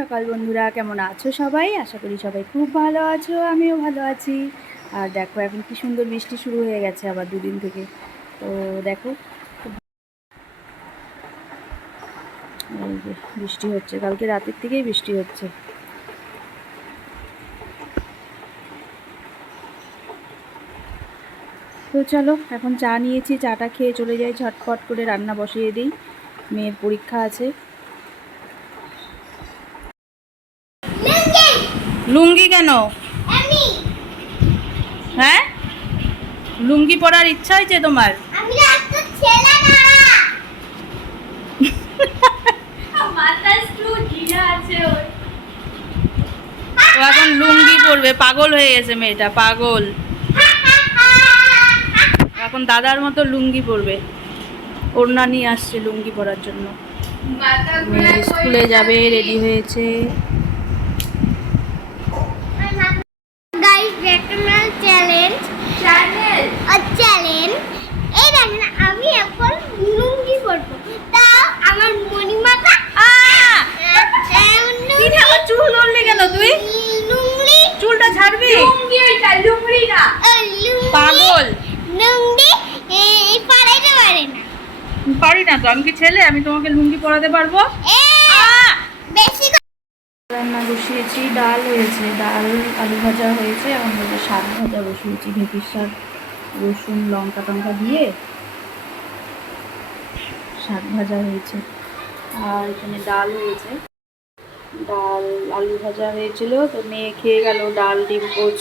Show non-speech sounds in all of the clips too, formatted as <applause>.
সকাল বন্ধুরা, কেমন আছো সবাই? আশা করি সবাই খুব ভালো আছো, আমিও ভালো আছি। আর দেখো, এখন কি সুন্দর বৃষ্টি শুরু হয়ে গেছে আবার দুদিন থেকে। তো দেখো বৃষ্টি হচ্ছে, কালকে রাতের থেকেই বৃষ্টি হচ্ছে। তো চলো, এখন চা নিয়েছি, চাটা খেয়ে চলে যাই, ঝটপট করে রান্না বসিয়ে দিই, মেয়ের পরীক্ষা আছে। লুঙ্গি কেন? হ্যাঁ? লুঙ্গি পরার ইচ্ছা হয়েছে তোমার? ও এখন লুঙ্গি পরবে পাগল হয়ে গেছে মেয়েটা পাগল। এখন দাদার মতো লুঙ্গি পরবে। ওড়না নিয়ে আসছে লুঙ্গি পরার জন্য। স্কুলে যাবে রেডি হয়েছে guys recommend challenge challenge a challenge এই দেখেন আমি এখন লুঙ্গি পরবো তাও আমার মণিমাতা কি ঠাকুর চুল ধরলি কেন তুই লুঙ্গি চুলটা ছাড়বি লুঙ্গি ওইটা লুঙ্গি না পাগল লুঙ্গি এই পাড়াইতে পারে না পারি না তো। আমি কি ছেলে? আমি তোমাকে লুঙ্গি পরাতে পারব? বেশি রান্না বসিয়েছি ডাল হয়েছে। ডাল আলু ভাজা হয়েছে। এখন বলতে শাক ভাজা বসিয়েছি ভেটির শাক রসুন লঙ্কা টঙ্কা দিয়ে। শাক ভাজা হয়েছে। আর এখানে ডাল হয়েছে। ডাল আলু ভাজা হয়েছিল তো মেয়ে খেয়ে গেল। ডাল ডিম পোচ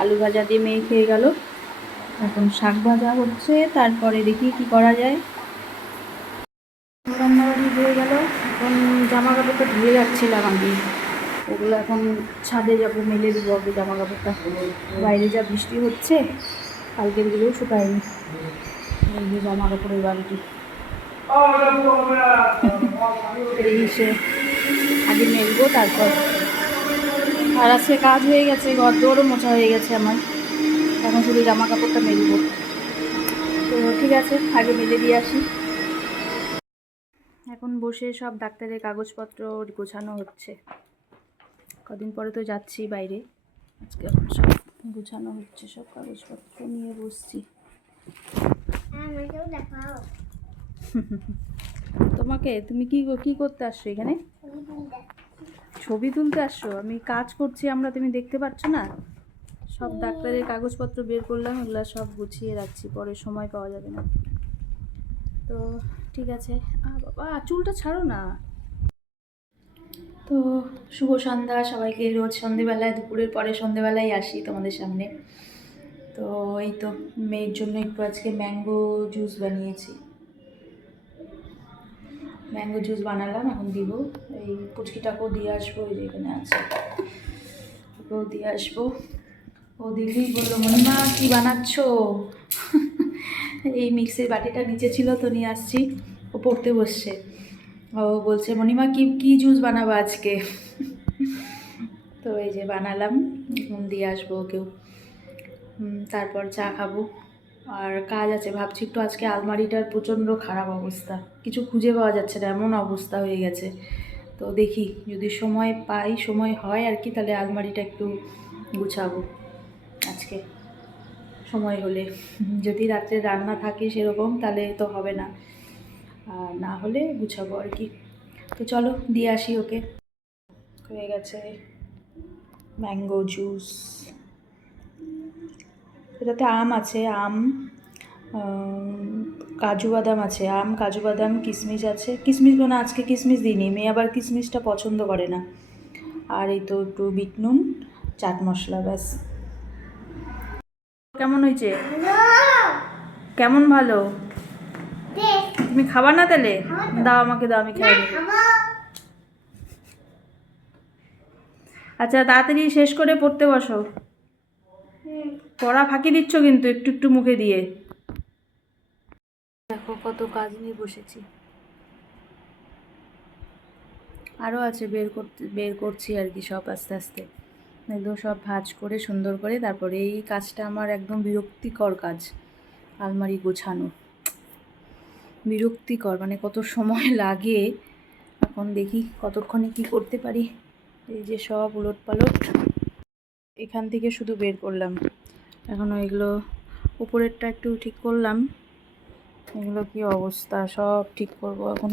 আলু ভাজা দিয়ে মেয়ে খেয়ে গেল। এখন শাক ভাজা হচ্ছে। তারপরে দেখি কি করা যায় রান্নাবাড়ি হয়ে গেল এখন কাপড়টা ধুয়ে যাচ্ছিলাম আমি। ওগুলো এখন ছাদে যাব, মেলে দেবো আগে জামা কাপড়টা বাইরে যা বৃষ্টি হচ্ছে, কালকের গুলোও শুকায়নি। এই যে জামা কাপড়ের বালতি। এই সে আগে মেলবো তারপর। আর আজকে কাজ হয়ে গেছে, ঘর দৌড়ও মোছা হয়ে গেছে আমার। এখন শুধু জামা কাপড়টা মেলবো। তো ঠিক আছে, আগে মেলে দিয়ে আসি। এখন বসে সব ডাক্তারের কাগজপত্র গোছানো হচ্ছে। কদিন পরে তো যাচ্ছি বাইরে। আজকে এখন সব গোছানো হচ্ছে সব কাগজপত্র নিয়ে বসছি। <laughs> তোমাকে? তুমি কি কি করতে আসছো এখানে? ছবি তুলতে। আসছো? আমি কাজ করছি আমরা তুমি দেখতে পাচ্ছ না? সব ডাক্তারের কাগজপত্র বের করলাম এগুলো সব গুছিয়ে রাখছি পরে সময় পাওয়া যাবে না। তো ঠিক আছে। আ বাবা, চুলটা ছাড়ো না। তো, শুভ সন্ধ্যা, সবাইকে রোজ সন্ধেবেলায়, দুপুরের পরে সন্ধেবেলায় আসি তোমাদের সামনে। তো, এই তো, মেয়ের জন্য একটু আজকে ম্যাঙ্গো জুস বানিয়েছি। ম্যাঙ্গো জুস বানালাম, এখন দিব। এই পুচকিটাকেও দিয়ে আসব, এই যে এখানে আছে। ওকেও দিয়ে আসব। ও দিদি বলল মনে মনিমা কি বানাচ্ছো? এই মিক্সির বাটিটা নিচে ছিল তো নিয়ে আসছি, ও পড়তে বসছে। ও বলছে মনিমা কি কি জুস বানাবো আজকে? <laughs> তো এই যে বানালাম দিয়ে আসব ওকেও। তারপর চা খাব। আর কাজ আছে, ভাবছি একটু আজকে আলমারিটার প্রচণ্ড খারাপ অবস্থা। কিছু খুঁজে পাওয়া যাচ্ছে না, এমন অবস্থা হয়ে গেছে। তো দেখি, যদি সময় পাই, সময় হয় আর কি, তাহলে আলমারিটা একটু গুছাবো আজকে। সময় হলে। যদি রাত্রে রান্না থাকে সেরকম, তাহলে তো হবে না। আর না হলে গুছাবো আর কি। তো চলো, দিয়ে আসি ওকে। হয়ে গেছে ম্যাঙ্গো জুস। এটাতে আম আছে, আম কাজু বাদাম আছে, আম, কাজু বাদাম কিশমিশ আছে। কিশমিশ না, আজকে কিশমিশ দিইনি, মেয়ে আবার কিশমিশটা পছন্দ করে না। আর এই তো একটু বিট নুন, চাট মশলা, ব্যাস। কেমন হয়েছে? কেমন ভালো? তুমি খাবার না তাহলে? দাও আমাকে দাও আমি খাই আচ্ছা তাড়াতাড়ি শেষ করে পড়তে বসো। পড়া ফাঁকি দিচ্ছ কিন্তু একটু একটু মুখে দিয়ে। দেখো কত কাজ নিয়ে বসেছি। আরও আছে বের করতে বের করছি আর কি সব আস্তে আস্তে। একদম সব ভাজ করে সুন্দর করে, তারপরে এই কাজটা আমার একদম বিরক্তিকর কাজ, আলমারি গোছানো। বিরক্তিকর মানে কত সময় <laughs> লাগে, এখন দেখি কতক্ষণে কি করতে পারি। এই যে সব উলট পালট এখান থেকে শুধু বের করলাম। এখন এগুলো উপরেরটা একটু ঠিক করলাম। এগুলো কি অবস্থা? সব ঠিক করব এখন।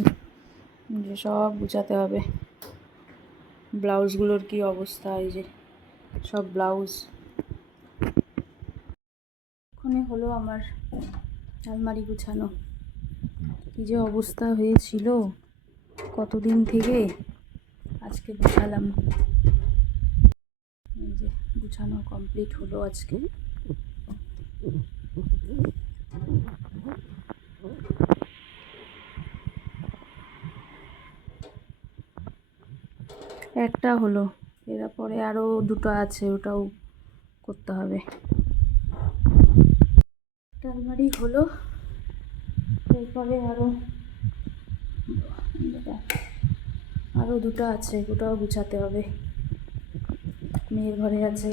যে সব গুছাতে হবে। ব্লাউজগুলোর কি অবস্থা? এই যে সব ব্লাউজ। এক্ষুনি হলো আমার আলমারি গুছানো। কি যে অবস্থা হয়েছিল। কতদিন থেকে আজকে গুছালাম। এই যে গুছানো কমপ্লিট হলো আজকে। একটা হলো। এরপরে আরও দুটো আছে, ওটাও করতে হবে। আলমারি হলো, এরপরে আরও আরও দুটো আছে, ওটাও গুছাতে হবে। মেয়ের ঘরে আছে।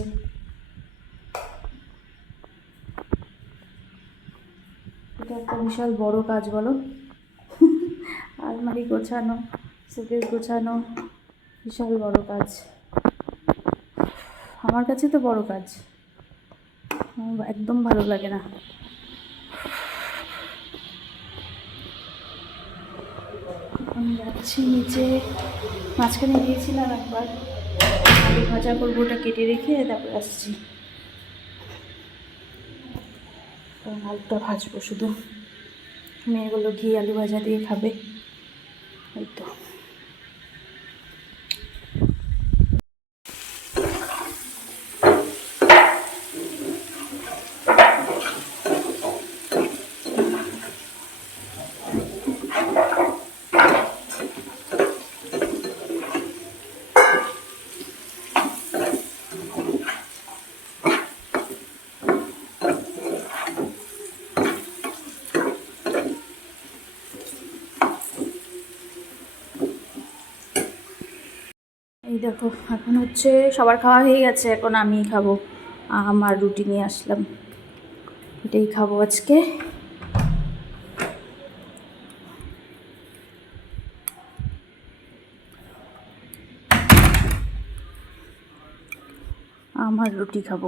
এটা একটা বিশাল বড় কাজ বলো। আলমারি গোছানো শোকেস গোছানো, বিশাল বড় কাজ। আমার কাছে তো বড় কাজ। একদম ভালো লাগে না। আমি যাচ্ছি নিচে। মাঝখানে গিয়েছিলাম একবার। আলু ভাজা করব ওটা কেটে রেখে তারপর আসছি। আলুটা ভাজবো শুধু। মেয়েগুলো ঘি আলু ভাজা দিয়ে খাবে। ওই তো এই দেখো, এখন হচ্ছে সবার খাওয়া হয়ে গেছে, এখন আমি খাব। আমার রুটি নিয়ে আসলাম। এটাই খাব আজকে। আমার রুটি খাব।